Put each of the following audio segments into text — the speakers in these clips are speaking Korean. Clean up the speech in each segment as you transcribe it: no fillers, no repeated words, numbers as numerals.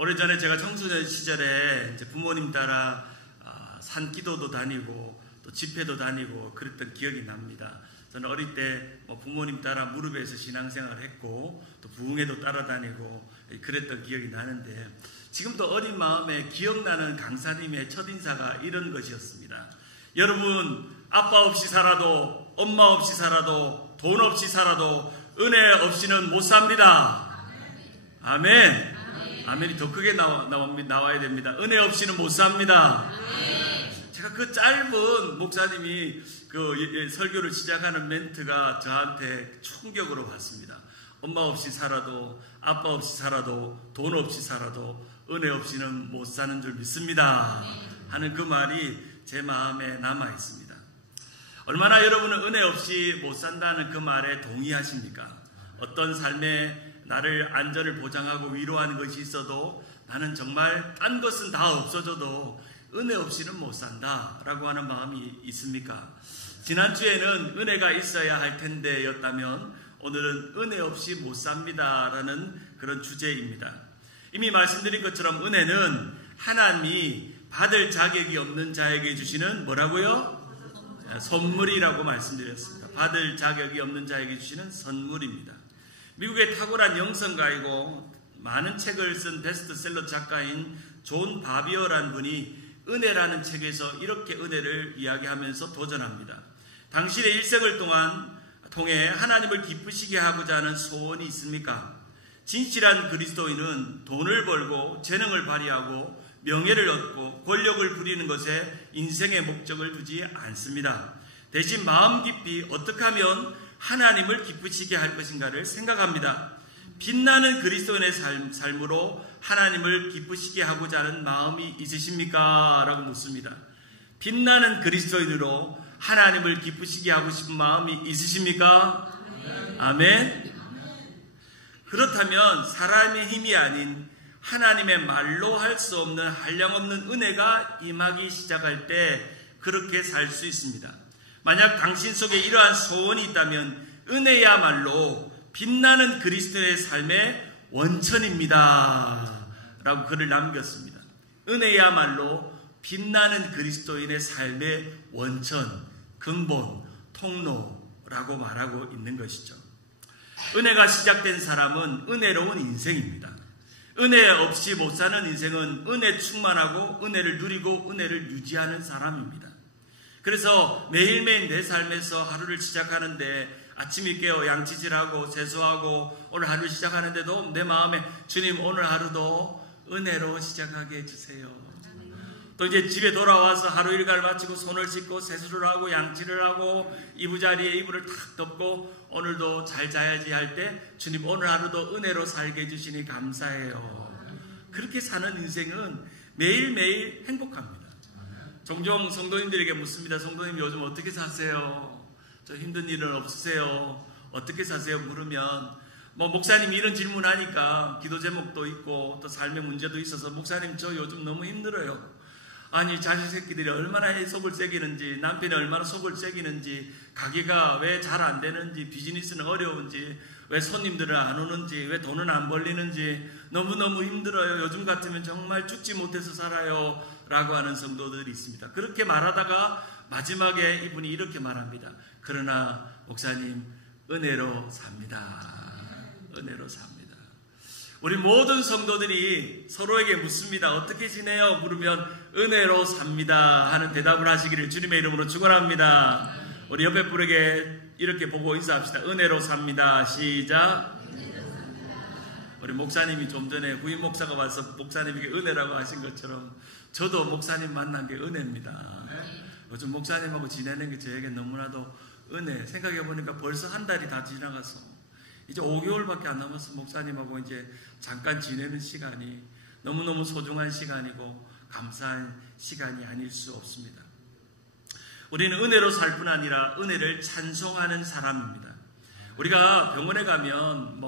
오래전에 제가 청소년 시절에 이제 부모님 따라 산기도도 다니고 또 집회도 다니고 그랬던 기억이 납니다. 저는 어릴 때 부모님 따라 무릎에서 신앙생활을 했고 또 부흥회도 따라다니고 그랬던 기억이 나는데, 지금도 어린 마음에 기억나는 강사님의 첫인사가 이런 것이었습니다. 여러분, 아빠 없이 살아도 엄마 없이 살아도 돈 없이 살아도 은혜 없이는 못 삽니다. 아멘. 아멘이 더 크게 나와야 됩니다. 은혜 없이는 못 삽니다. 제가 그 짧은 목사님이 그 설교를 시작하는 멘트가 저한테 충격으로 왔습니다. 엄마 없이 살아도 아빠 없이 살아도 돈 없이 살아도 은혜 없이는 못 사는 줄 믿습니다 하는 그 말이 제 마음에 남아 있습니다. 얼마나 여러분은 은혜 없이 못 산다는 그 말에 동의하십니까? 어떤 삶에 나를 안전을 보장하고 위로하는 것이 있어도 나는 정말 딴 것은 다 없어져도 은혜 없이는 못 산다 라고 하는 마음이 있습니까? 지난주에는 은혜가 있어야 할 텐데 였다면 오늘은 은혜 없이 못 삽니다 라는 그런 주제입니다. 이미 말씀드린 것처럼 은혜는 하나님이 받을 자격이 없는 자에게 주시는 뭐라고요? 선물이라고 말씀드렸습니다. 받을 자격이 없는 자에게 주시는 선물입니다. 미국의 탁월한 영성가이고 많은 책을 쓴 베스트셀러 작가인 존 바비어라는 분이 은혜라는 책에서 이렇게 은혜를 이야기하면서 도전합니다. 당신의 일생을 통해 하나님을 기쁘시게 하고자 하는 소원이 있습니까? 진실한 그리스도인은 돈을 벌고 재능을 발휘하고 명예를 얻고 권력을 부리는 것에 인생의 목적을 두지 않습니다. 대신 마음 깊이 어떻게 하면 하나님을 기쁘시게 할 것인가를 생각합니다. 빛나는 그리스도인의 삶으로 하나님을 기쁘시게 하고자 하는 마음이 있으십니까? 라고 묻습니다. 빛나는 그리스도인으로 하나님을 기쁘시게 하고 싶은 마음이 있으십니까? 아멘. 그렇다면 사람의 힘이 아닌 하나님의 말로 할 수 없는 한량없는 은혜가 임하기 시작할 때 그렇게 살 수 있습니다. 만약 당신 속에 이러한 소원이 있다면 은혜야말로 빛나는 그리스도의 삶의 원천입니다 라고 글을 남겼습니다. 은혜야말로 빛나는 그리스도인의 삶의 원천, 근본, 통로라고 말하고 있는 것이죠. 은혜가 시작된 사람은 은혜로운 인생입니다. 은혜 없이 못 사는 인생은 은혜 충만하고 은혜를 누리고 은혜를 유지하는 사람입니다. 그래서 매일매일 내 삶에서 하루를 시작하는데 아침에 깨어 양치질하고 세수하고 오늘 하루 시작하는데도 내 마음에 주님 오늘 하루도 은혜로 시작하게 해주세요. 또 이제 집에 돌아와서 하루 일과를 마치고 손을 씻고 세수를 하고 양치를 하고 이부자리에 이불을 탁 덮고 오늘도 잘 자야지 할 때 주님 오늘 하루도 은혜로 살게 해주시니 감사해요. 그렇게 사는 인생은 매일매일 행복합니다. 종종 성도님들에게 묻습니다. 성도님 요즘 어떻게 사세요? 저 힘든 일은 없으세요? 어떻게 사세요? 물으면 목사님 이런 질문하니까 기도 제목도 있고 또 삶의 문제도 있어서 목사님 저 요즘 너무 힘들어요. 아니 자식 새끼들이 얼마나 속을 새기는지, 남편이 얼마나 속을 새기는지, 가게가 왜 잘 안 되는지, 비즈니스는 어려운지, 왜 손님들은 안 오는지, 왜 돈은 안 벌리는지 너무너무 힘들어요. 요즘 같으면 정말 죽지 못해서 살아요 라고 하는 성도들이 있습니다. 그렇게 말하다가 마지막에 이분이 이렇게 말합니다. 그러나 목사님 은혜로 삽니다. 은혜로 삽니다. 우리 모든 성도들이 서로에게 묻습니다. 어떻게 지내요? 물으면 은혜로 삽니다 하는 대답을 하시기를 주님의 이름으로 축원합니다. 우리 옆에 분에게 이렇게 보고 인사합시다. 은혜로 삽니다. 시작. 우리 목사님이 좀 전에 후임 목사가 와서 목사님에게 은혜라고 하신 것처럼 저도 목사님 만난 게 은혜입니다. 요즘 목사님하고 지내는 게 저에게 너무나도 은혜. 생각해보니까 벌써 한 달이 다 지나가서 이제 5개월밖에 안 남아서 목사님하고 이제 잠깐 지내는 시간이 너무너무 소중한 시간이고 감사한 시간이 아닐 수 없습니다. 우리는 은혜로 살 뿐 아니라 은혜를 찬송하는 사람입니다. 우리가 병원에 가면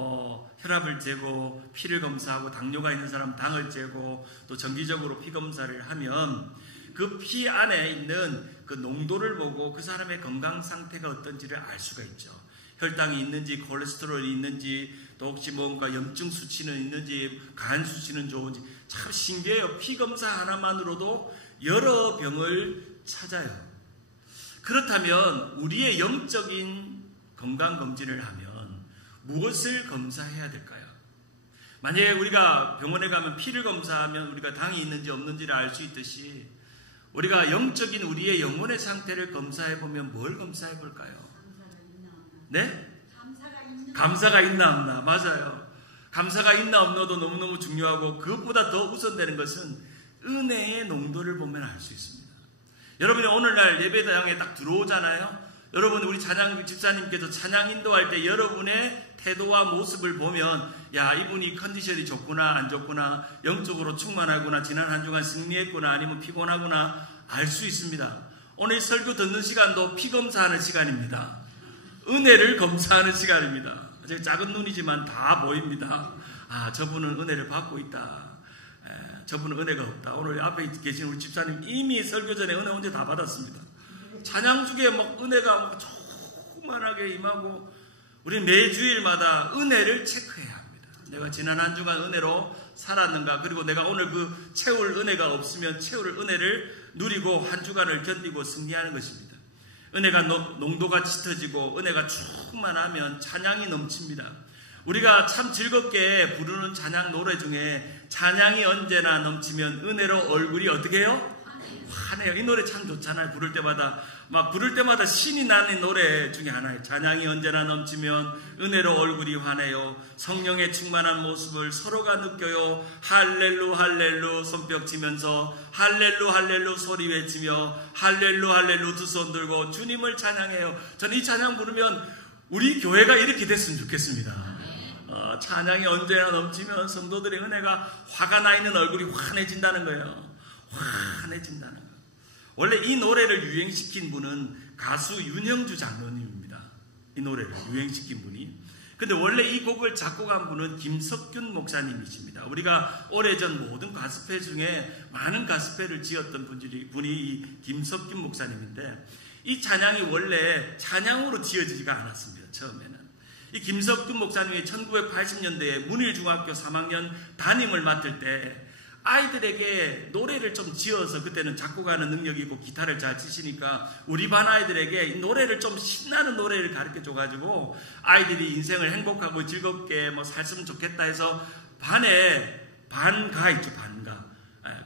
혈압을 재고 피를 검사하고 당뇨가 있는 사람 당을 재고 또 정기적으로 피 검사를 하면 그 피 안에 있는 그 농도를 보고 그 사람의 건강 상태가 어떤지를 알 수가 있죠. 혈당이 있는지 콜레스테롤이 있는지 또 혹시 뭔가 염증 수치는 있는지 간 수치는 좋은지 참 신기해요. 피검사 하나만으로도 여러 병을 찾아요. 그렇다면 우리의 영적인 건강검진을 하면 무엇을 검사해야 될까요? 만약에 우리가 병원에 가면 피를 검사하면 우리가 당이 있는지 없는지를 알 수 있듯이 우리가 영적인 우리의 영혼의 상태를 검사해 보면 뭘 검사해 볼까요? 네? 감사가 있나 없나. 맞아요. 감사가 있나 없나도 너무너무 중요하고 그것보다 더 우선되는 것은 은혜의 농도를 보면 알 수 있습니다. 여러분이 오늘날 예배당에 딱 들어오잖아요. 여러분 우리 찬양 집사님께서 찬양 인도할 때 여러분의 태도와 모습을 보면 야 이분이 컨디션이 좋구나 안 좋구나 영적으로 충만하구나 지난 한 주간 승리했구나 아니면 피곤하구나 알 수 있습니다. 오늘 설교 듣는 시간도 피검사하는 시간입니다. 은혜를 검사하는 시간입니다. 제가 작은 눈이지만 다 보입니다. 아 저분은 은혜를 받고 있다. 저분은 은혜가 없다. 오늘 앞에 계신 우리 집사님 이미 설교 전에 은혜 언제 다 받았습니다. 찬양 중에 막 은혜가 막 조그만하게 임하고 우리 매주일마다 은혜를 체크해야 합니다. 내가 지난 한 주간 은혜로 살았는가 그리고 내가 오늘 그 채울 은혜가 없으면 채울 은혜를 누리고 한 주간을 견디고 승리하는 것입니다. 은혜가 농도가 짙어지고 은혜가 충만하면 찬양이 넘칩니다. 우리가 참 즐겁게 부르는 찬양 노래 중에 찬양이 언제나 넘치면 은혜로 얼굴이 어떻게 해요? 환해요. 이 노래 참 좋잖아요. 부를 때마다 신이 나는 노래 중에 하나예요. 찬양이 언제나 넘치면 은혜로 얼굴이 환해요. 성령의 충만한 모습을 서로가 느껴요. 할렐루 할렐루 손뼉 치면서 할렐루 할렐루 소리 외치며 할렐루 할렐루 두 손 들고 주님을 찬양해요. 저는 이 찬양 부르면 우리 교회가 이렇게 됐으면 좋겠습니다. 찬양이 언제나 넘치면 성도들의 은혜가 화가 나 있는 얼굴이 환해진다는 거예요. 환해진다는 거예요. 원래 이 노래를 유행시킨 분은 가수 윤형주 장로님입니다. 이 노래를 유행시킨 분이. 근데 원래 이 곡을 작곡한 분은 김석균 목사님이십니다. 우리가 오래전 모든 가스펠 중에 많은 가스펠을 지었던 분이 이 김석균 목사님인데 이 찬양이 원래 찬양으로 지어지지가 않았습니다. 처음에는. 이 김석균 목사님이 1980년대에 문일중학교 3학년 담임을 맡을 때 아이들에게 노래를 좀 지어서 그때는 작곡하는 능력이 있고 기타를 잘 치시니까 우리 반 아이들에게 노래를 좀 신나는 노래를 가르쳐줘가지고 아이들이 인생을 행복하고 즐겁게 뭐 살았으면 좋겠다 해서 반에 반가 있죠. 반가.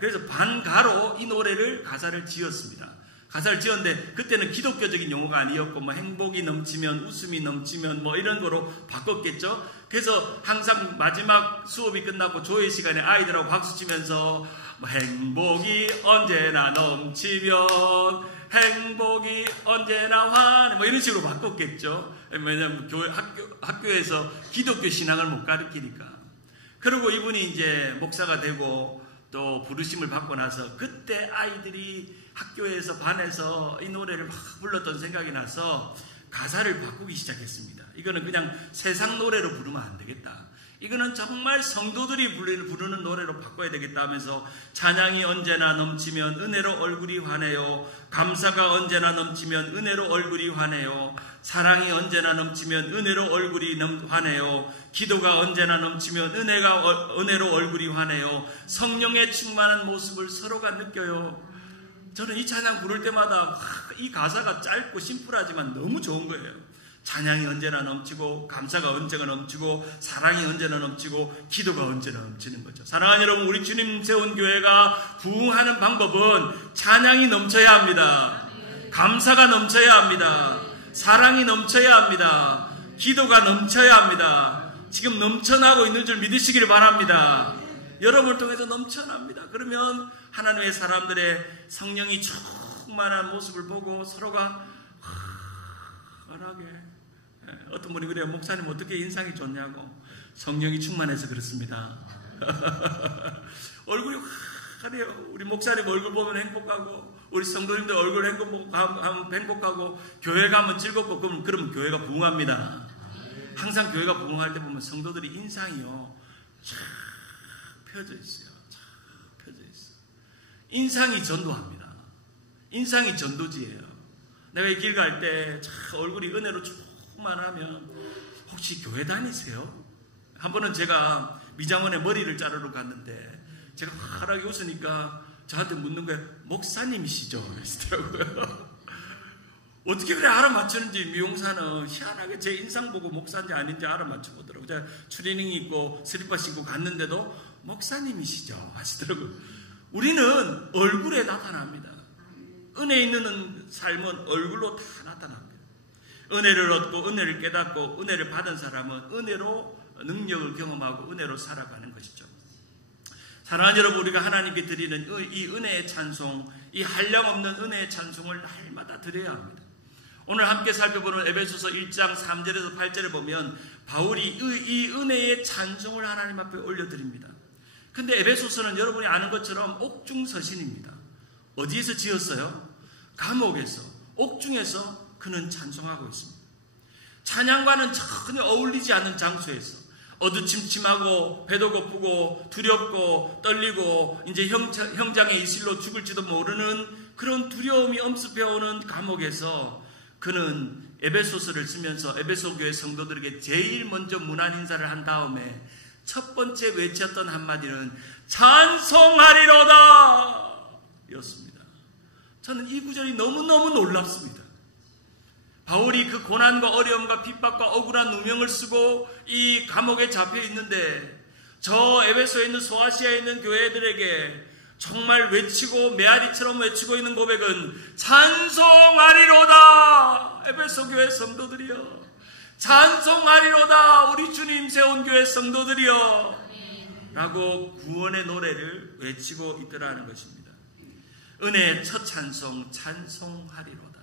그래서 반가로 이 노래를 가사를 지었습니다. 가사를 지었는데 그때는 기독교적인 용어가 아니었고 뭐 행복이 넘치면 웃음이 넘치면 뭐 이런 거로 바꿨겠죠. 그래서 항상 마지막 수업이 끝나고 조회 시간에 아이들하고 박수 치면서 뭐 행복이 언제나 넘치면 행복이 언제나 환해 뭐 이런 식으로 바꿨겠죠. 왜냐하면 학교에서 기독교 신앙을 못 가르치니까. 그리고 이분이 이제 목사가 되고 또 부르심을 받고 나서 그때 아이들이 학교에서 반에서 이 노래를 막 불렀던 생각이 나서 가사를 바꾸기 시작했습니다. 이거는 그냥 세상 노래로 부르면 안 되겠다. 이거는 정말 성도들이 부르는 노래로 바꿔야 되겠다 하면서 찬양이 언제나 넘치면 은혜로 얼굴이 환해요. 감사가 언제나 넘치면 은혜로 얼굴이 환해요. 사랑이 언제나 넘치면 은혜로 얼굴이 환해요. 기도가 언제나 넘치면 은혜로 얼굴이 환해요. 성령의 충만한 모습을 서로가 느껴요. 저는 이 찬양 부를 때마다 이 가사가 짧고 심플하지만 너무 좋은 거예요. 찬양이 언제나 넘치고 감사가 언제나 넘치고 사랑이 언제나 넘치고 기도가 언제나 넘치는 거죠. 사랑하는 여러분, 우리 주님 세운 교회가 부흥하는 방법은 찬양이 넘쳐야 합니다. 감사가 넘쳐야 합니다. 사랑이 넘쳐야 합니다. 기도가 넘쳐야 합니다. 지금 넘쳐나고 있는 줄 믿으시기를 바랍니다. 여러분을 통해서 넘쳐납니다. 그러면 하나님의 사람들의 성령이 충만한 모습을 보고 서로가 환하게. 어떤 분이 그래요. 목사님 어떻게 인상이 좋냐고. 성령이 충만해서 그렇습니다. 얼굴이 환해요. 우리 목사님 얼굴 보면 행복하고 우리 성도님들 얼굴 행복하고 교회 가면 즐겁고 그러면 교회가 부흥합니다. 항상 교회가 부흥할 때 보면 성도들이 인상이요 쫙 펴져 있어요. 쫙 펴져 있어요. 인상이 전도합니다. 인상이 전도지예요. 내가 이 길 갈 때 얼굴이 은혜로 충만하면 혹시 교회 다니세요? 한 번은 제가 미장원에 머리를 자르러 갔는데 제가 환하게 웃으니까 저한테 묻는 거예요. 목사님이시죠? 그러시더라고요. 어떻게 그래 알아맞추는지 미용사는 희한하게 제 인상 보고 목사인지 아닌지 알아맞혀보더라고요. 제가 추리닝 입고 슬리퍼 신고 갔는데도 목사님이시죠? 하시더라고요. 우리는 얼굴에 나타납니다. 은혜 있는 삶은 얼굴로 다 나타납니다. 은혜를 얻고 은혜를 깨닫고 은혜를 받은 사람은 은혜로 능력을 경험하고 은혜로 살아가는 것이죠. 사랑하는 여러분, 우리가 하나님께 드리는 이 은혜의 찬송, 이 한량없는 은혜의 찬송을 날마다 드려야 합니다. 오늘 함께 살펴보는 에베소서 1장 3절에서 8절을 보면 바울이 이 은혜의 찬송을 하나님 앞에 올려드립니다. 근데 에베소서는 여러분이 아는 것처럼 옥중서신입니다. 어디에서 지었어요? 감옥에서, 옥중에서 그는 찬송하고 있습니다. 찬양과는 전혀 어울리지 않는 장소에서 어두침침하고 배도 고프고 두렵고 떨리고 이제 형장의 이실로 죽을지도 모르는 그런 두려움이 엄습해오는 감옥에서 그는 에베소서를 쓰면서 에베소 교회 성도들에게 제일 먼저 문안 인사를 한 다음에 첫 번째 외쳤던 한마디는 찬송하리로다 였습니다. 저는 이 구절이 너무너무 놀랍습니다. 바울이 그 고난과 어려움과 핍박과 억울한 누명을 쓰고 이 감옥에 잡혀 있는데 저 에베소에 있는 소아시아에 있는 교회들에게 정말 외치고 메아리처럼 외치고 있는 고백은 찬송하리로다. 에베소 교회 성도들이여 찬송하리로다. 우리 주님 세운 교회 성도들이여 라고 구원의 노래를 외치고 있더라는 것입니다. 은혜의 첫 찬송, 찬송하리로다.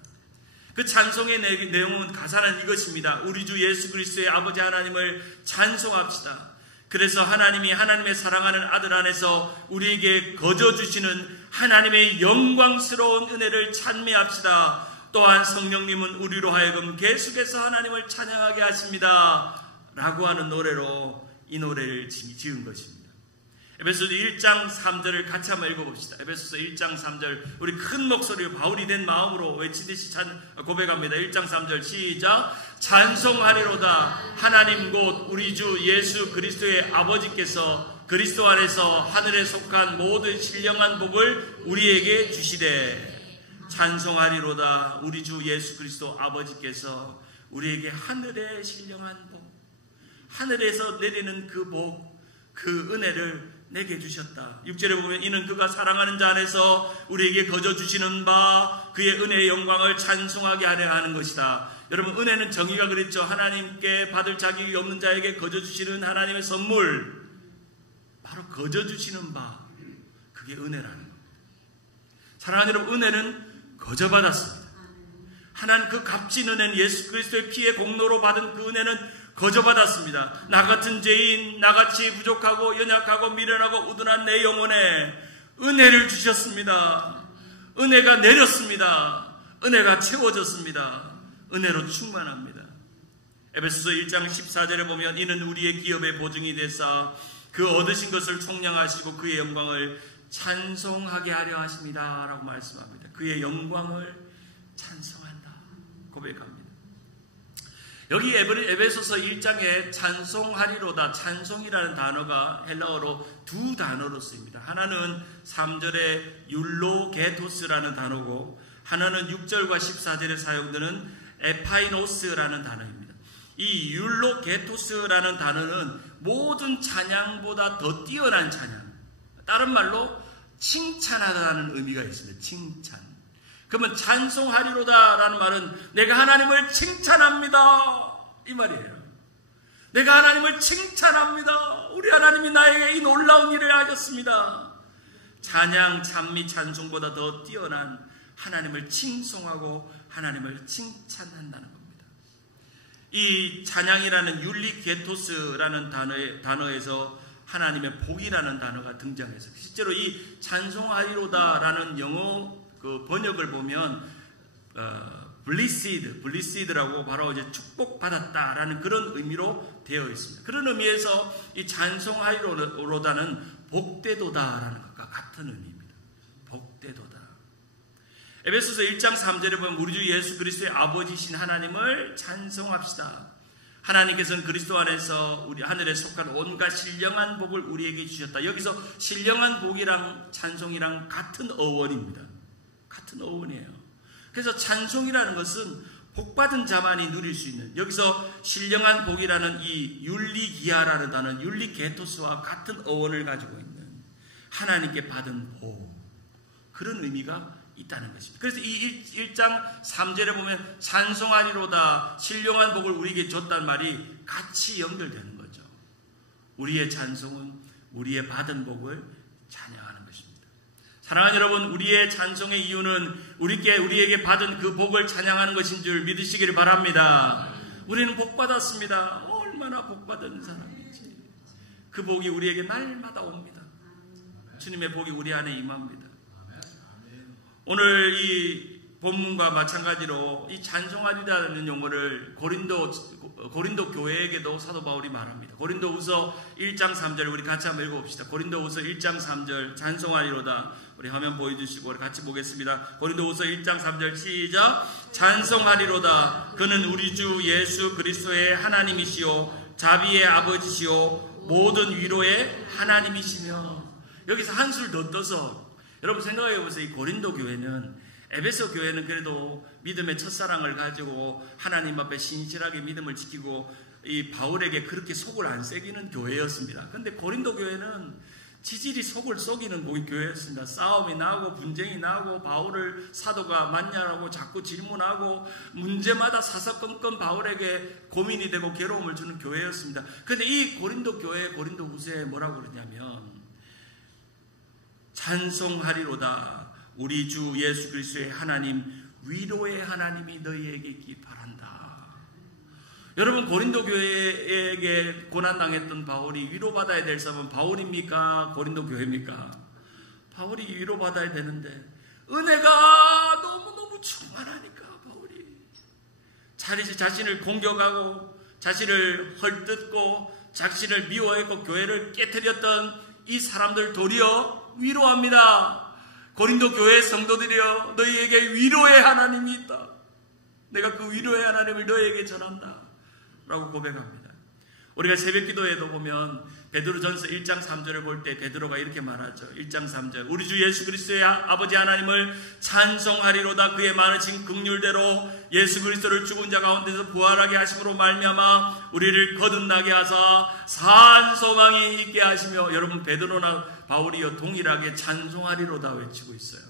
그 찬송의 내용은 가사는 이것입니다. 우리 주 예수 그리스도의 아버지 하나님을 찬송합시다. 그래서 하나님이 하나님의 사랑하는 아들 안에서 우리에게 거저주시는 하나님의 영광스러운 은혜를 찬미합시다. 또한 성령님은 우리로 하여금 계속해서 하나님을 찬양하게 하십니다. 라고 하는 노래로 이 노래를 지은 것입니다. 에베소서 1장 3절을 같이 한번 읽어봅시다. 에베소서 1장 3절 우리 큰 목소리로 바울이 된 마음으로 외치듯이 고백합니다. 1장 3절 시작. 찬송하리로다. 하나님 곧 우리 주 예수 그리스도의 아버지께서 그리스도 안에서 하늘에 속한 모든 신령한 복을 우리에게 주시되. 찬송하리로다. 우리 주 예수 그리스도 아버지께서 우리에게 하늘의 신령한 복, 하늘에서 내리는 그 복, 그 은혜를 내게 주셨다. 6절에 보면 이는 그가 사랑하는 자 안에서 우리에게 거저 주시는 바 그의 은혜의 영광을 찬송하게 하려 하는 것이다. 여러분, 은혜는 정의가 그랬죠. 하나님께 받을 자격이 없는 자에게 거저 주시는 하나님의 선물, 바로 거저 주시는 바, 그게 은혜라는 겁니다. 사랑하는 여러분, 은혜는 거저 받았습니다. 하나님 그 값진 은혜는 예수 그리스도의 피의 공로로 받은 그 은혜는 거저 받았습니다. 나 같은 죄인, 나같이 부족하고 연약하고 미련하고 우둔한 내 영혼에 은혜를 주셨습니다. 은혜가 내렸습니다. 은혜가 채워졌습니다. 은혜로 충만합니다. 에베소서 1장 14절에 보면 이는 우리의 기업의 보증이 되사 그 얻으신 것을 총량하시고 그의 영광을 찬송하게 하려 하십니다. 라고 말씀합니다. 그의 영광을 찬송한다. 고백합니다. 여기 에베소서 1장에 찬송하리로다, 찬송이라는 단어가 헬라어로 두 단어로 쓰입니다. 하나는 3절에 율로게토스라는 단어고 하나는 6절과 14절에 사용되는 에파이노스라는 단어입니다. 이 율로게토스라는 단어는 모든 찬양보다 더 뛰어난 찬양, 다른 말로 칭찬하다는 의미가 있습니다. 칭찬. 그러면 찬송하리로다라는 말은 내가 하나님을 칭찬합니다 이 말이에요. 내가 하나님을 칭찬합니다. 우리 하나님이 나에게 이 놀라운 일을 하셨습니다. 찬양, 찬미, 찬송보다 더 뛰어난 하나님을 칭송하고 하나님을 칭찬한다는 겁니다. 이 찬양이라는 율리게토스라는 단어에서 하나님의 복이라는 단어가 등장해서 실제로 이 찬송하리로다라는 영어 그 번역을 보면 블리시드라고 바로 이제 축복받았다라는 그런 의미로 되어 있습니다. 그런 의미에서 이 찬송하리로다는 복되도다라는 것과 같은 의미입니다. 복되도다. 에베소서 1장 3절에 보면 우리 주 예수 그리스도의 아버지신 하나님을 찬송합시다. 하나님께서는 그리스도 안에서 우리 하늘에 속한 온갖 신령한 복을 우리에게 주셨다. 여기서 신령한 복이랑 찬송이랑 같은 어원입니다. 같은 어원이에요. 그래서 찬송이라는 것은 복받은 자만이 누릴 수 있는, 여기서 신령한 복이라는 이 율리기아라는 단어, 율리게토스와 같은 어원을 가지고 있는 하나님께 받은 복, 그런 의미가 있다는 것입니다. 그래서 이 1장 3절에 보면 찬송하리로다, 신령한 복을 우리에게 줬단 말이 같이 연결되는 거죠. 우리의 찬송은 우리의 받은 복을 찬양하는 것입니다. 사랑하는 여러분, 우리의 찬송의 이유는 우리에게 받은 그 복을 찬양하는 것인 줄 믿으시기를 바랍니다. 우리는 복 받았습니다. 얼마나 복 받은 사람인지. 그 복이 우리에게 날마다 옵니다. 주님의 복이 우리 안에 임합니다. 오늘 이 본문과 마찬가지로 이 찬송하리라는 용어를 고린도 교회에게도 사도 바울이 말합니다. 고린도후서 1장 3절 우리 같이 한번 읽어봅시다. 고린도후서 1장 3절 찬송하리로다. 우리 화면 보여주시고 우리 같이 보겠습니다. 고린도후서 1장 3절 시작. 찬송하리로다. 그는 우리 주 예수 그리스도의 하나님이시요 자비의 아버지시요 모든 위로의 하나님이시며. 여기서 한술 더 떠서 여러분 생각해 보세요. 이 고린도 교회는, 에베소 교회는 그래도 믿음의 첫사랑을 가지고 하나님 앞에 신실하게 믿음을 지키고 이 바울에게 그렇게 속을 안 새기는 교회였습니다. 그런데 고린도 교회는 지질이 속을 썩이는 교회였습니다. 싸움이 나고 분쟁이 나고 바울을 사도가 맞냐라고 자꾸 질문하고 문제마다 사사건건 바울에게 고민이 되고 괴로움을 주는 교회였습니다. 그런데 이 고린도 교회, 고린도 후서에 뭐라고 그러냐면 찬송하리로다. 우리 주 예수 그리스도의 하나님, 위로의 하나님이 너희에게 있기 바란다. 여러분, 고린도 교회에게 고난당했던 바울이 위로받아야 될 사람은 바울입니까? 고린도 교회입니까? 바울이 위로받아야 되는데 은혜가 너무너무 충만하니까 바울이 자신을 공격하고 자신을 헐뜯고 자신을 미워했고 교회를 깨뜨렸던 이 사람들 도리어 위로합니다. 고린도 교회 성도들이여, 너희에게 위로의 하나님이 있다. 내가 그 위로의 하나님을 너희에게 전한다 라고 고백합니다. 우리가 새벽기도에도 보면 베드로전서 1장 3절을 볼 때 베드로가 이렇게 말하죠. 1장 3절 우리 주 예수 그리스도의 아버지 하나님을 찬송하리로다. 그의 많으신 긍휼대로 예수 그리스도를 죽은 자 가운데서 부활하게 하심으로 말미암아 우리를 거듭나게 하사 산 소망이 있게 하시며. 여러분, 베드로나 바울이요 동일하게 찬송하리로다 외치고 있어요.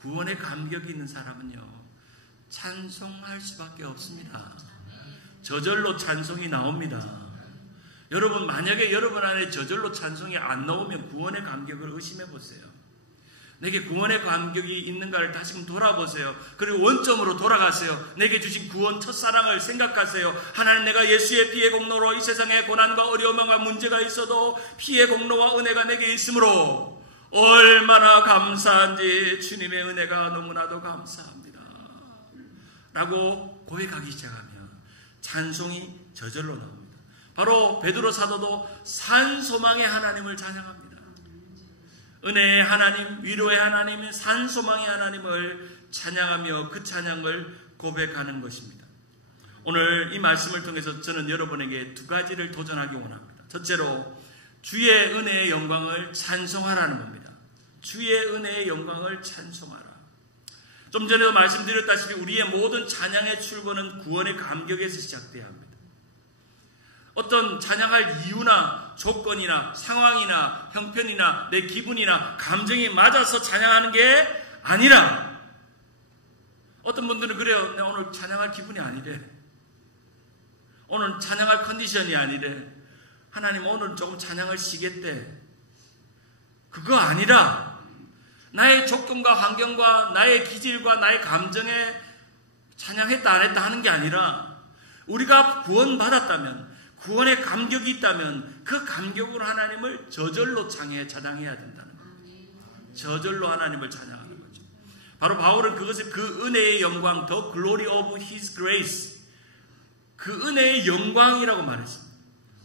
구원의 감격이 있는 사람은요 찬송할 수밖에 없습니다. 저절로 찬송이 나옵니다. 여러분, 만약에 여러분 안에 저절로 찬송이 안 나오면 구원의 감격을 의심해 보세요. 내게 구원의 감격이 있는가를 다시금 돌아보세요. 그리고 원점으로 돌아가세요. 내게 주신 구원 첫사랑을 생각하세요. 하나님, 내가 예수의 피의 공로로 이 세상에 고난과 어려움과 문제가 있어도 피의 공로와 은혜가 내게 있으므로 얼마나 감사한지 주님의 은혜가 너무나도 감사합니다 라고 고백하기 시작하면 찬송이 저절로 나옵니다. 바로 베드로 사도도 산 소망의 하나님을 찬양합니다. 은혜의 하나님, 위로의 하나님, 산 소망의 하나님을 찬양하며 그 찬양을 고백하는 것입니다. 오늘 이 말씀을 통해서 저는 여러분에게 두 가지를 도전하기 원합니다. 첫째로 주의 은혜의 영광을 찬송하라는 겁니다. 주의 은혜의 영광을 찬송하라. 좀 전에도 말씀드렸다시피 우리의 모든 찬양의 출발은 구원의 감격에서 시작돼야 합니다. 어떤 찬양할 이유나 조건이나 상황이나 형편이나 내 기분이나 감정이 맞아서 찬양하는 게 아니라, 어떤 분들은 그래요. 내가 오늘 찬양할 기분이 아니래. 오늘 찬양할 컨디션이 아니래. 하나님 오늘 조금 찬양을 쉬겠대. 그거 아니라 나의 조건과 환경과 나의 기질과 나의 감정에 찬양했다 안 했다 하는 게 아니라, 우리가 구원받았다면, 구원의 감격이 있다면 그 감격으로 하나님을 저절로 찬양해야 된다는 거예요. 저절로 하나님을 찬양하는 거죠. 바로 바울은 그것을 그 은혜의 영광, the glory of his grace, 그 은혜의 영광이라고 말했습니다.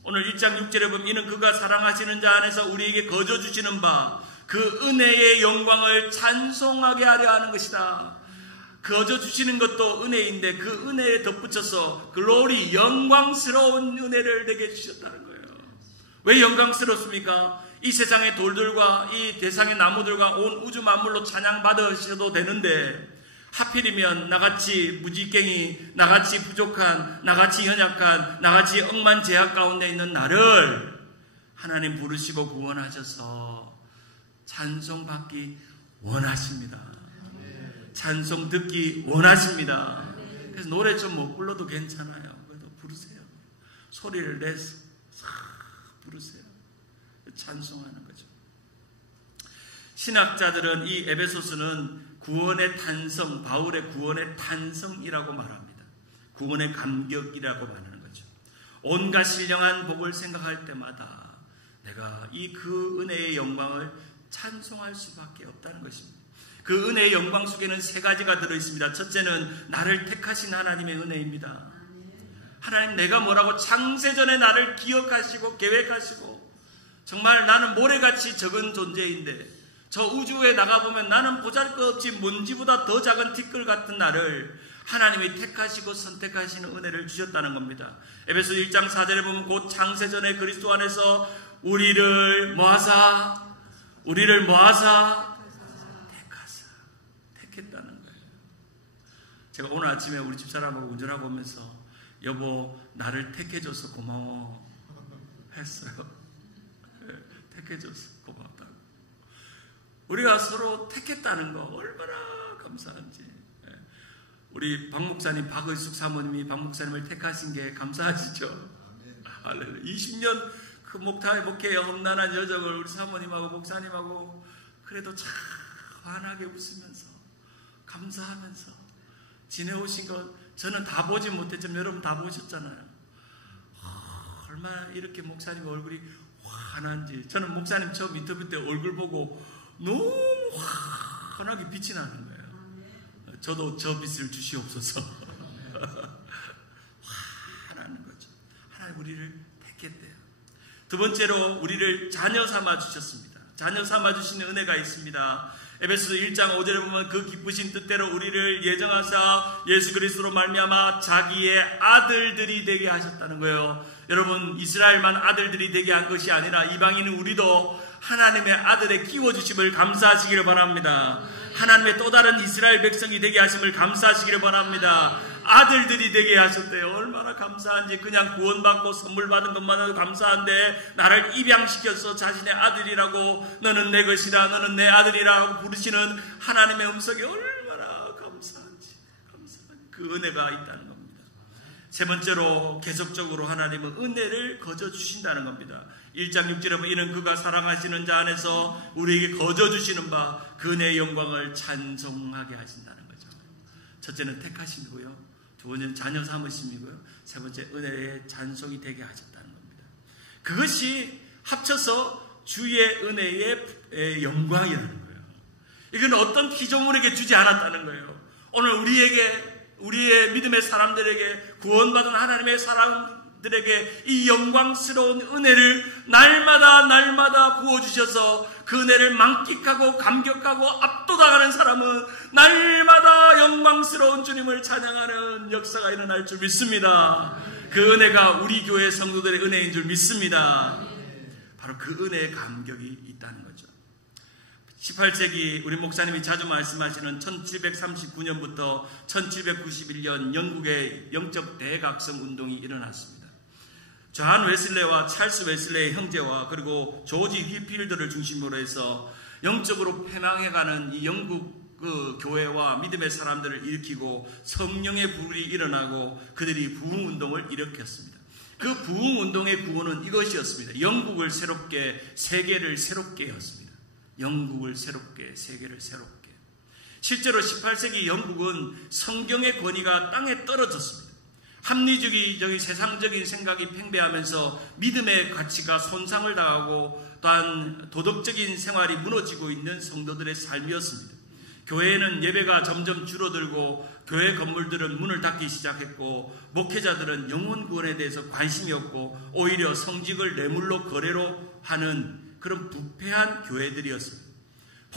오늘 1장 6절에 보면 이는 그가 사랑하시는 자 안에서 우리에게 거저 주시는 바 그 은혜의 영광을 찬송하게 하려 하는 것이다. 거저 주시는 것도 은혜인데 그 은혜에 덧붙여서 글로리, 영광스러운 은혜를 내게 주셨다는 거예요. 왜 영광스럽습니까? 이 세상의 돌들과 이 대상의 나무들과 온 우주 만물로 찬양받으셔도 되는데 하필이면 나같이 무지깽이, 나같이 부족한, 나같이 연약한, 나같이 억만제약 가운데 있는 나를 하나님 부르시고 구원하셔서 찬송받기 원하십니다. 찬송 듣기 원하십니다. 그래서 노래 좀 못 불러도 괜찮아요. 그래도 부르세요. 소리를 내서 부르세요. 찬송하는 거죠. 신학자들은 이 에베소서는 구원의 탄성, 바울의 구원의 탄성이라고 말합니다. 구원의 감격이라고 말하는 거죠. 온갖 신령한 복을 생각할 때마다 내가 이 그 은혜의 영광을 찬송할 수밖에 없다는 것입니다. 그 은혜의 영광 속에는 세 가지가 들어있습니다. 첫째는 나를 택하신 하나님의 은혜입니다. 하나님, 내가 뭐라고 창세전에 나를 기억하시고 계획하시고 정말 나는 모래같이 적은 존재인데 저 우주에 나가보면 나는 보잘것없이 먼지보다 더 작은 티끌 같은 나를 하나님이 택하시고 선택하시는 은혜를 주셨다는 겁니다. 에베소 1장 4절에 보면 곧 창세전에 그리스도 안에서 우리를 모아사 택했다는 거예요. 제가 오늘 아침에 우리 집사람하고 운전하고 오면서 여보 나를 택해줘서 고마워 했어요. 택해줘서 고맙다고. 우리가 서로 택했다는 거 얼마나 감사한지. 우리 박 목사님, 박의숙 사모님이 박 목사님을 택하신 게 감사하시죠? 할렐루야. 20년 그 목회에 험난한 여정을 우리 사모님하고 목사님하고 그래도 참 환하게 웃으면서 감사하면서 지내오신 것 저는 다 보지 못했지만 여러분 다 보셨잖아요. 얼마나 이렇게 목사님 얼굴이 환한지. 저는 목사님 처음 인터뷰 때 얼굴 보고 너무 환하게 빛이 나는 거예요. 저도 저 빛을 주시옵소서. 화나는 거죠. 하나님 우리를 택했대요. 두 번째로 우리를 자녀 삼아 주셨습니다. 자녀 삼아 주시는 은혜가 있습니다. 에베소서 1장 5절에 보면 그 기쁘신 뜻대로 우리를 예정하사 예수 그리스도로 말미암아 자기의 아들들이 되게 하셨다는 거예요. 여러분, 이스라엘만 아들들이 되게 한 것이 아니라 이방인은 우리도 하나님의 아들에 키워주심을 감사하시기를 바랍니다. 하나님의 또 다른 이스라엘 백성이 되게 하심을 감사하시기를 바랍니다. 아들들이 되게 하셨대요. 얼마나 감사한지. 그냥 구원받고 선물 받은 것만으로도 감사한데 나를 입양시켜서 자신의 아들이라고, 너는 내 것이라, 너는 내 아들이라고 부르시는 하나님의 음성이 얼마나 감사한지. 그 은혜가 있다는 겁니다. 세 번째로 계속적으로 하나님은 은혜를 거저 주신다는 겁니다. 1장 6절에 보면 이는 그가 사랑하시는 자 안에서 우리에게 거저 주시는 바 그 은혜의 영광을 찬송하게 하신다는 거죠. 첫째는 택하심이고요, 두 번째는 자녀 삼으심이고요, 세 번째 은혜의 찬송이 되게 하셨다는 겁니다. 그것이 합쳐서 주의 은혜의 영광이라는 거예요. 이건 어떤 피조물에게 주지 않았다는 거예요. 오늘 우리의 믿음의 사람들에게, 구원받은 하나님의 사람들에게 이 영광스러운 은혜를 날마다 부어주셔서 그 은혜를 만끽하고 감격하고 압도당하는 사람은 날마다 영광스러운 주님을 찬양하는 역사가 일어날 줄 믿습니다. 그 은혜가 우리 교회 성도들의 은혜인 줄 믿습니다. 바로 그 은혜의 감격이 있다는 거죠. 18세기 우리 목사님이 자주 말씀하시는 1739년부터 1791년 영국의 영적 대각성 운동이 일어났습니다. 존 웨슬레와 찰스 웨슬레의 형제와 그리고 조지 휘필드를 중심으로 해서 영적으로 패망해가는 이 영국 그 교회와 믿음의 사람들을 일으키고 성령의 불이 일어나고 그들이 부흥운동을 일으켰습니다. 그 부흥운동의 구호는 이것이었습니다. 영국을 새롭게, 세계를 새롭게 였습니다. 영국을 새롭게, 세계를 새롭게. 실제로 18세기 영국은 성경의 권위가 땅에 떨어졌습니다. 합리주의적인 세상적인 생각이 팽배하면서 믿음의 가치가 손상을 당하고 또한 도덕적인 생활이 무너지고 있는 성도들의 삶이었습니다. 교회에는 예배가 점점 줄어들고 교회 건물들은 문을 닫기 시작했고 목회자들은 영혼 구원에 대해서 관심이 없고 오히려 성직을 뇌물로 거래로 하는 그런 부패한 교회들이었습니다.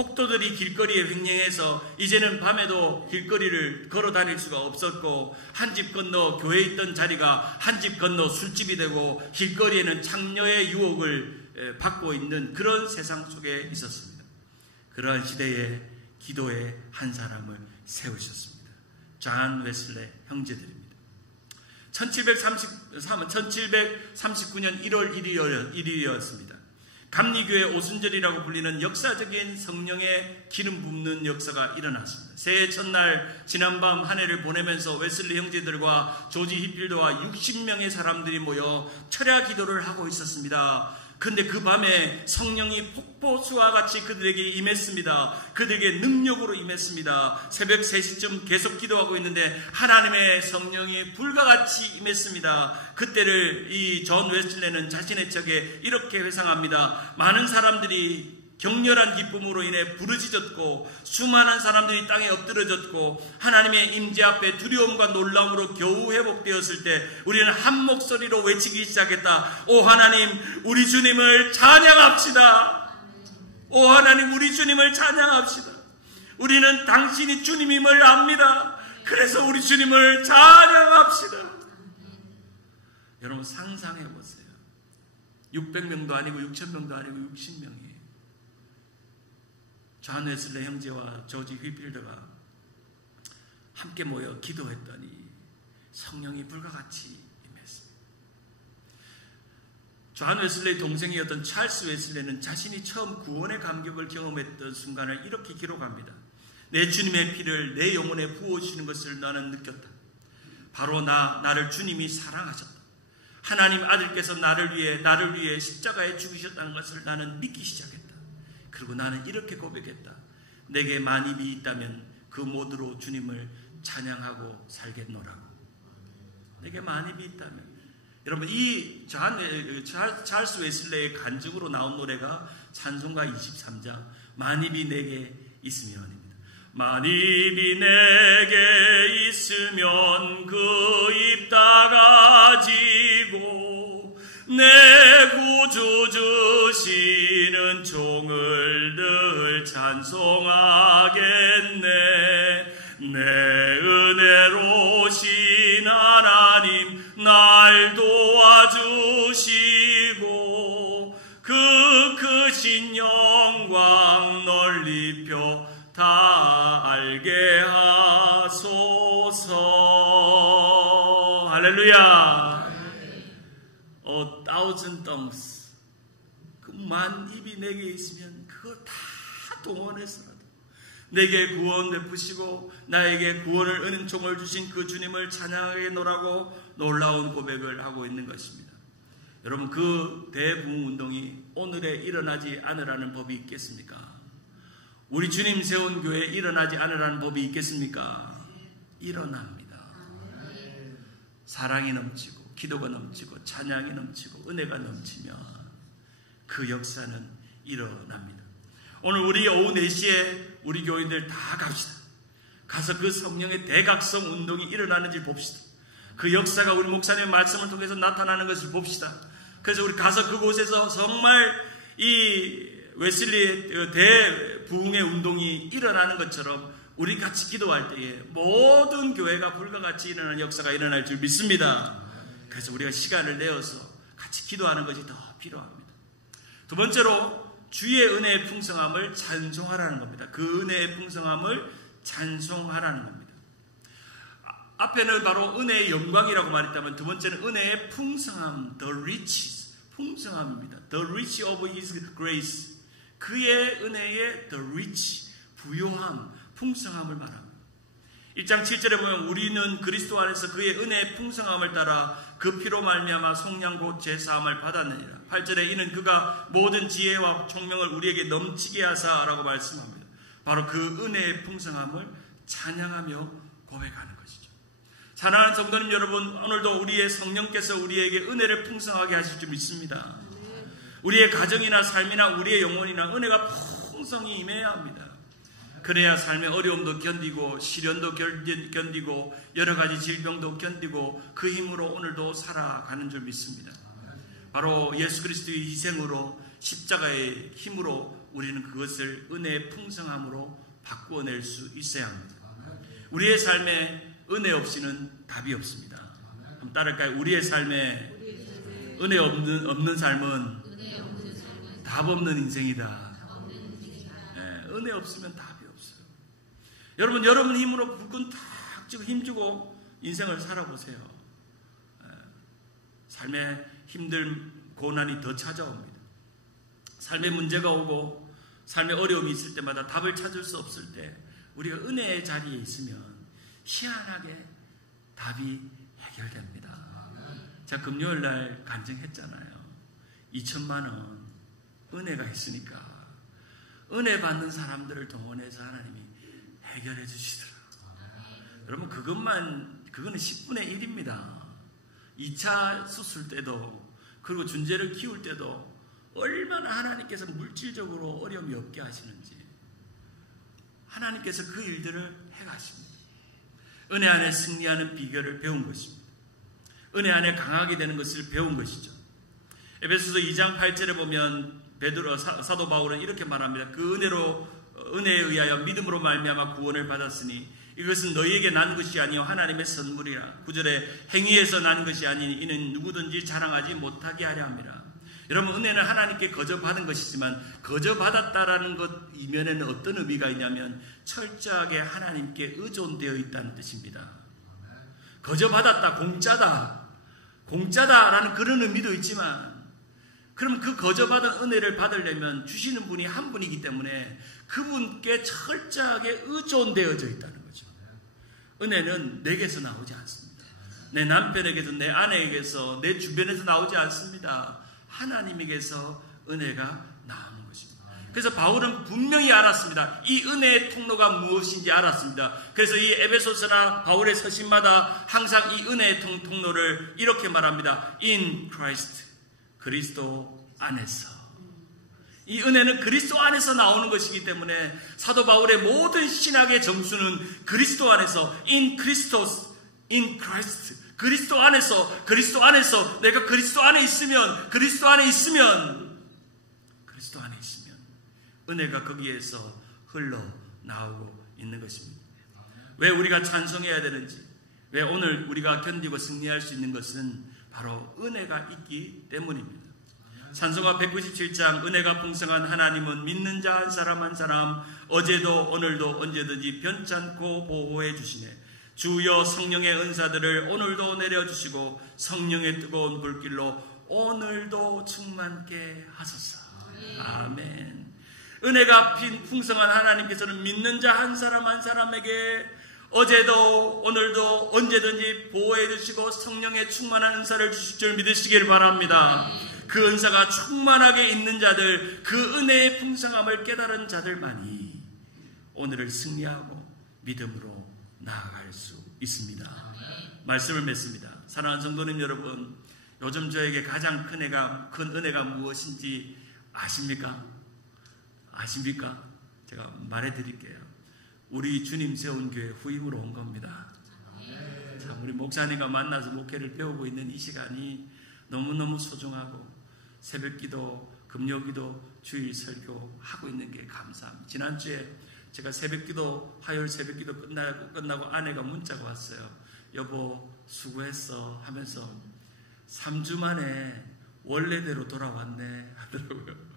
폭도들이 길거리에 횡령해서 이제는 밤에도 길거리를 걸어 다닐 수가 없었고, 한 집 건너 교회에 있던 자리가 한 집 건너 술집이 되고 길거리에는 창녀의 유혹을 받고 있는 그런 세상 속에 있었습니다. 그러한 시대에 기도의 한 사람을 세우셨습니다. 존 웨슬리 형제들입니다. 1739년 1월 1일이었습니다. 감리교회 오순절이라고 불리는 역사적인 성령의 기름 붓는 역사가 일어났습니다. 새해 첫날 지난밤 한 해를 보내면서 웨슬리 형제들과 조지 휘필드와 60명의 사람들이 모여 철야 기도를 하고 있었습니다. 근데 그 밤에 성령이 폭포수와 같이 그들에게 임했습니다. 그들에게 능력으로 임했습니다. 새벽 3시쯤 계속 기도하고 있는데 하나님의 성령이 불과 같이 임했습니다. 그때를 이 존 웨슬리는 자신의 책에 이렇게 회상합니다. 많은 사람들이 격렬한 기쁨으로 인해 부르짖었고 수많은 사람들이 땅에 엎드러졌고 하나님의 임재 앞에 두려움과 놀라움으로 겨우 회복되었을 때 우리는 한 목소리로 외치기 시작했다. 오 하나님, 우리 주님을 찬양합시다. 오 하나님, 우리 주님을 찬양합시다. 우리는 당신이 주님임을 압니다. 그래서 우리 주님을 찬양합시다. 여러분 상상해 보세요. 600명도 아니고 6,000명도 아니고 60명이에요. 존 웨슬리 형제와 조지 휘필드가 함께 모여 기도했더니 성령이 불과 같이 임했습니다. 존 웨슬리의 동생이었던 찰스 웨슬리는 자신이 처음 구원의 감격을 경험했던 순간을 이렇게 기록합니다. 내 주님의 피를 내 영혼에 부어주시는 것을 나는 느꼈다. 바로 나를 주님이 사랑하셨다. 하나님 아들께서 나를 위해 십자가에 죽으셨다는 것을 나는 믿기 시작했다. 그리고 나는 이렇게 고백했다. 내게 만입이 있다면 그 모두로 주님을 찬양하고 살겠노라고. 내게 만입이 있다면. 여러분 이 찰스 웨슬리의 간증으로 나온 노래가 찬송가 23장 만입이 내게 있으면입니다. 만입이 내게 있으면 그 입 다가지고 내 구주 주시는 종을 늘 찬송하겠네. 내 은혜로신 하나님 날 도와주시고 그 크신 영광 널리 펴 다 알게 하소서. 할렐루야. A thousand tongues. 그 만 입이 내게 있으면 그거 다 동원해서라도 내게 구원 베푸시고 나에게 구원을 은총을 주신 그 주님을 찬양하겠노라고 놀라운 고백을 하고 있는 것입니다. 여러분 그 대부흥운동이 오늘에 일어나지 않으라는 법이 있겠습니까? 우리 주님 세운 교회에 일어나지 않으라는 법이 있겠습니까? 일어납니다. 사랑이 넘치고 기도가 넘치고 찬양이 넘치고 은혜가 넘치면 그 역사는 일어납니다. 오늘 우리 오후 4시에 우리 교인들 다 갑시다. 가서 그 성령의 대각성 운동이 일어나는지 봅시다. 그 역사가 우리 목사님의 말씀을 통해서 나타나는 것을 봅시다. 그래서 우리 가서 그곳에서 정말 이 웨슬리의 대부흥의 운동이 일어나는 것처럼 우리 같이 기도할 때에 모든 교회가 불과 같이 일어나는 역사가 일어날 줄 믿습니다. 그래서 우리가 시간을 내어서 같이 기도하는 것이 더 필요합니다. 두 번째로 주의 은혜의 풍성함을 찬송하라는 겁니다. 그 은혜의 풍성함을 찬송하라는 겁니다. 앞에는 바로 은혜의 영광이라고 말했다면 두 번째는 은혜의 풍성함, the riches, 풍성함입니다. The riches of His grace. 그의 은혜의 the rich, 부요함, 풍성함을 말합니다. 1장 7절에 보면 우리는 그리스도 안에서 그의 은혜의 풍성함을 따라 그 피로 말미암아 속량 곧 제사함을 받았느니라. 8절에 이는 그가 모든 지혜와 총명을 우리에게 넘치게 하사라고 말씀합니다. 바로 그 은혜의 풍성함을 찬양하며 고백하는 것이죠. 사랑하는 성도님 여러분, 오늘도 우리의 성령께서 우리에게 은혜를 풍성하게 하실 줄 믿습니다. 우리의 가정이나 삶이나 우리의 영혼이나 은혜가 풍성히 임해야 합니다. 그래야 삶의 어려움도 견디고 시련도 견디고 여러 가지 질병도 견디고 그 힘으로 오늘도 살아가는 줄 믿습니다. 바로 예수 그리스도의 희생으로 십자가의 힘으로 우리는 그것을 은혜의 풍성함으로 바꾸어낼 수 있어야 합니다. 우리의 삶에 은혜 없이는 답이 없습니다. 그럼 따를까요? 우리의 삶에 은혜 없는 삶은 답 없는 인생이다. 은혜 없으면 답이 없어요. 여러분 힘으로 불끈 탁 쥐고 힘주고 인생을 살아보세요. 삶에 힘들 고난이 더 찾아옵니다. 삶에 문제가 오고 삶에 어려움이 있을 때마다 답을 찾을 수 없을 때 우리가 은혜의 자리에 있으면 희한하게 답이 해결됩니다. 제가 금요일날 간증했잖아요. 2천만 원 은혜가 있으니까 은혜 받는 사람들을 동원해서 하나님이 해결해 주시더라고요. 여러분 그거는 10분의 1입니다. 2차 수술 때도 그리고 준재를 키울 때도 얼마나 하나님께서 물질적으로 어려움이 없게 하시는지 하나님께서 그 일들을 해가십니다. 은혜 안에 승리하는 비결을 배운 것입니다. 은혜 안에 강하게 되는 것을 배운 것이죠. 에베소서 2장 8절에 보면 사도 바울은 이렇게 말합니다. 그 은혜에 의하여 믿음으로 말미암아 구원을 받았으니 이것은 너희에게 난 것이 아니요 하나님의 선물이라. 9절에 행위에서 난 것이 아니니 이는 누구든지 자랑하지 못하게 하려 함이라. 여러분 은혜는 하나님께 거저받은 것이지만 거저받았다라는 것 이면에는 어떤 의미가 있냐면 철저하게 하나님께 의존되어 있다는 뜻입니다. 거저받았다, 공짜다라는 그런 의미도 있지만 그럼 그 거저받은 은혜를 받으려면 주시는 분이 한 분이기 때문에 그분께 철저하게 의존되어져 있다는 거죠. 은혜는 내게서 나오지 않습니다. 내 남편에게서, 내 아내에게서, 내 주변에서 나오지 않습니다. 하나님에게서 은혜가 나오는 것입니다. 그래서 바울은 분명히 알았습니다. 이 은혜의 통로가 무엇인지 알았습니다. 그래서 이 에베소서나 바울의 서신마다 항상 이 은혜의 통로를 이렇게 말합니다. In Christ, 그리스도 안에서. 이 은혜는 그리스도 안에서 나오는 것이기 때문에 사도 바울의 모든 신학의 정수는 그리스도 안에서 In Christos, In Christ, 그리스도 안에서 내가 그리스도 안에 있으면 은혜가 거기에서 흘러나오고 있는 것입니다. 왜 우리가 찬송해야 되는지, 왜 오늘 우리가 견디고 승리할 수 있는 것은 바로 은혜가 있기 때문입니다. 찬송가 197장 은혜가 풍성한 하나님은 믿는 자 한 사람 한 사람 어제도 오늘도 언제든지 변찮고 보호해 주시네. 주여 성령의 은사들을 오늘도 내려주시고 성령의 뜨거운 불길로 오늘도 충만케 하소서. 아멘. 은혜가 풍성한 하나님께서는 믿는 자 한 사람 한 사람에게 어제도 오늘도 언제든지 보호해 주시고 성령의 충만한 은사를 주실 줄 믿으시길 바랍니다. 그 은사가 충만하게 있는 자들, 그 은혜의 풍성함을 깨달은 자들만이 오늘을 승리하고 믿음으로 나아갈 수 있습니다. 말씀을 맺습니다. 사랑하는 성도님 여러분, 요즘 저에게 가장 큰 은혜가 무엇인지 아십니까? 제가 말해드릴게요. 우리 주님 세운 교회 후임으로 온 겁니다. 참 우리 목사님과 만나서 목회를 배우고 있는 이 시간이 너무너무 소중하고 새벽기도, 금요기도, 주일 설교 하고 있는 게 감사합니다. 지난주에 제가 화요일 새벽기도 끝나고 아내가 문자가 왔어요. 여보 수고했어 하면서 3주 만에 원래대로 돌아왔네 하더라고요.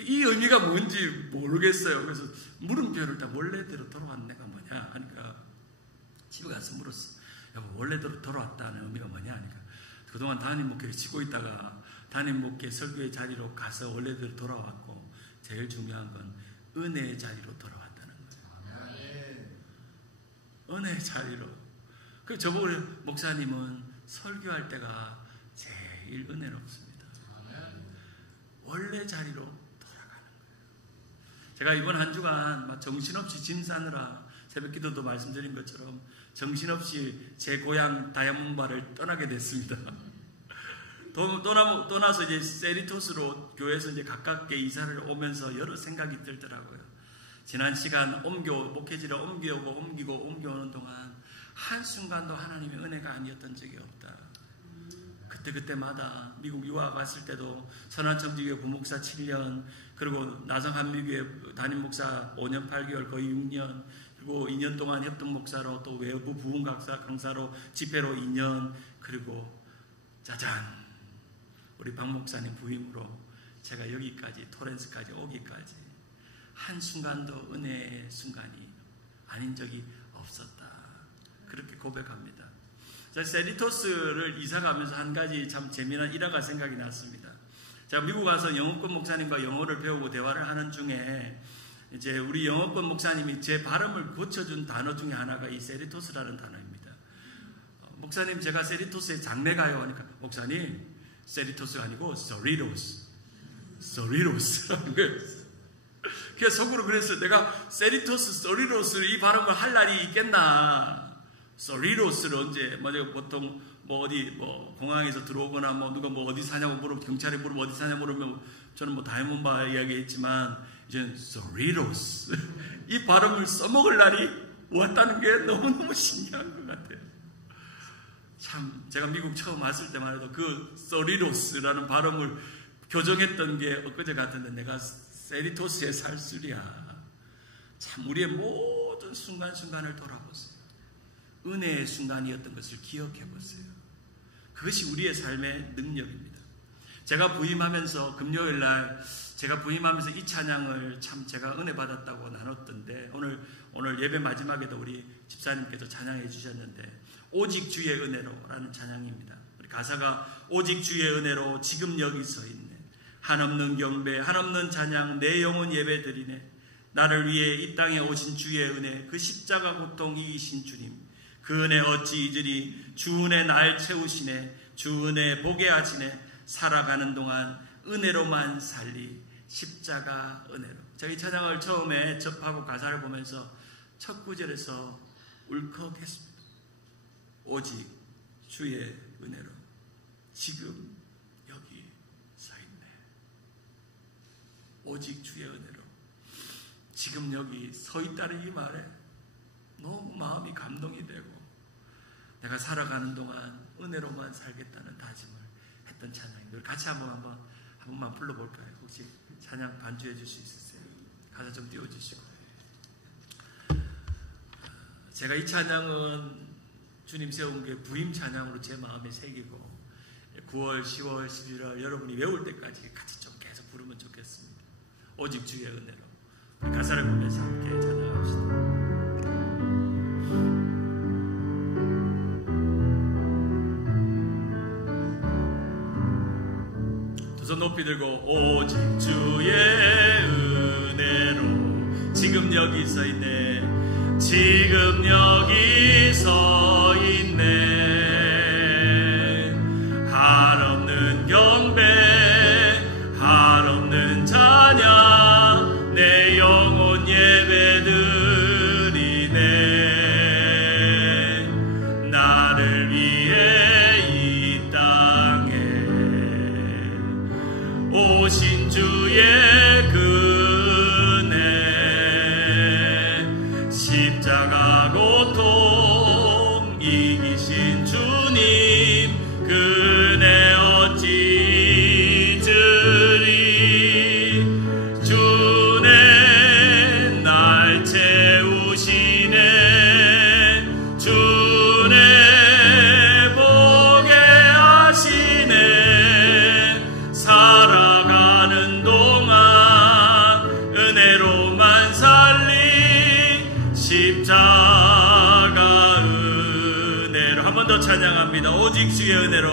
이 의미가 뭔지 모르겠어요. 그래서 물음표를 다 원래대로 돌아왔네가 뭐냐 하니까 집에 가서 물었어. 여보 원래대로 돌아왔다는 의미가 뭐냐 하니까 그동안 담임 목회를 치고 있다가 담임 목회 설교의 자리로 가서 원래대로 돌아왔고 제일 중요한 건 은혜의 자리로 돌아왔다는 거예요. 은혜의 자리로. 그 저보고 목사님은 설교할 때가 제일 은혜롭습니다. 원래 자리로 돌아가는 거예요. 제가 이번 한 주간 막 정신없이 짐 싸느라 새벽기도도 말씀드린 것처럼 정신없이 제 고향 다이아몬바를 떠나게 됐습니다. 떠나서 이제 세리토스로 교회에서 이제 가깝게 이사를 오면서 여러 생각이 들더라고요. 지난 시간 목회지를 옮기고 옮겨오는 동안 한순간도 하나님의 은혜가 아니었던 적이 없다. 그 그때마다 미국 유학 갔을 때도 선한청지교회 부목사 7년, 그리고 나성한미교회 담임목사 5년 8개월 거의 6년, 그리고 2년 동안 협동목사로 또 외부 부흥 강사로 집회로 2년, 그리고 짜잔, 우리 박 목사님 부임으로 제가 여기까지 토렌스까지 오기까지 한순간도 은혜의 순간이 아닌 적이 없었다. 그렇게 고백합니다. 자, 세리토스를 이사가면서 한 가지 참 재미난 일화가 생각이 났습니다. 제가 미국 가서 영어권 목사님과 영어를 배우고 대화를 하는 중에 이제 우리 영어권 목사님이 제 발음을 고쳐준 단어 중에 하나가 이 세리토스라는 단어입니다. 목사님, 제가 세리토스의 장래가요 하니까, 목사님, 세리토스가 아니고 소리로스 하는 거예요. 그래서 속으로 그랬어요. 내가 세리토스, 소리로스 이 발음을 할 날이 있겠나. 소리로스를 언제, 보통 어디 공항에서 들어오거나 누가 어디 사냐고 물어보고, 경찰에 물어보고 어디 사냐고 물으면 저는 다이몬바 이야기했지만, 이제는 소리로스 이 발음을 써먹을 날이 왔다는 게 너무너무 신기한 것 같아요. 참, 제가 미국 처음 왔을 때만 해도 그 소리로스라는 발음을 교정했던 게 엊그제 같은데, 내가 세리토스에 살 줄이야. 참, 우리의 모든 순간순간을 돌아보세요. 은혜의 순간이었던 것을 기억해 보세요. 그것이 우리의 삶의 능력입니다. 제가 부임하면서 금요일 날 제가 부임하면서 이 찬양을 참 제가 은혜 받았다고 나눴던데, 오늘 예배 마지막에도 우리 집사님께서 찬양해 주셨는데, 오직 주의 은혜로라는 찬양입니다. 우리 가사가 오직 주의 은혜로 지금 여기 서 있네. 한없는 경배, 한없는 찬양, 내 영혼 예배 드리네. 나를 위해 이 땅에 오신 주의 은혜, 그 십자가 고통 이기신 주님, 그 은혜 어찌 잊으리. 주 은혜 날 채우시네. 주 은혜 보게 하시네. 살아가는 동안 은혜로만 살리. 십자가 은혜로. 제가 이 찬양을 처음에 접하고 가사를 보면서 첫 구절에서 울컥했습니다. 오직 주의 은혜로 지금 여기 서 있네. 오직 주의 은혜로 지금 여기 서 있다는 이 말에 너무 마음이 감동이 되고, 내가 살아가는 동안 은혜로만 살겠다는 다짐을 했던 찬양입니다. 같이 한 번만 불러볼까요? 혹시 찬양 반주해 줄 수 있으세요? 가사 좀 띄워주시고. 제가 이 찬양은 주님 세운 게 부임 찬양으로 제 마음에 새기고, 9월, 10월, 11월 여러분이 외울 때까지 같이 좀 계속 부르면 좋겠습니다. 오직 주의 은혜로. 우리 가사를 보면서 함께 찬양합시다. 두 손 높이 들고, 오직 주의 은혜로 지금 여기 서 있네. 지금 여기 서 있네. 한없는 경배, 한없는 찬양, 내 영혼 예배 드리네. 나를 위해 이 땅에 오신 주의 십자가 고통 이기신 주님, 그 은혜 어찌 잊으리. 주네 날 채우시네. 주네 보게 하시네. 살아가는 동안 은혜로만 살리. 십자가 은혜로. 한 번 더 찬양합니다. 오직 주의 은혜로,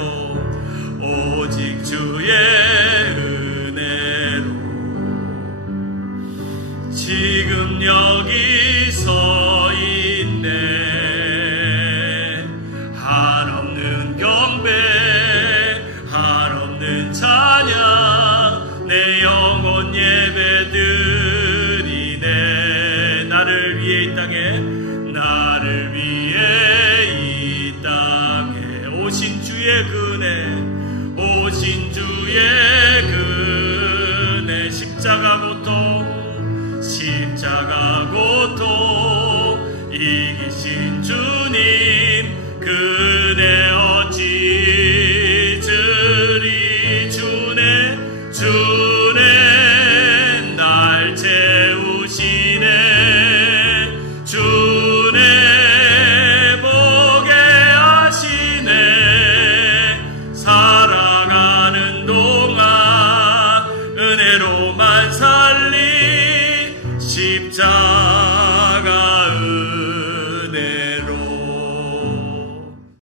오직 주의 은혜로 지금 여기 서 있네. 한없는 경배, 한없는 찬양, 내 영혼 예배 드리네. 나를 위해 이 땅에, 나를 위해 이 땅에 오신 주의 은혜, 오신 주의 은혜. 십자가 고통, 십자가 고통 이기신 주님, 그 은혜 어찌 잊으리. 십자가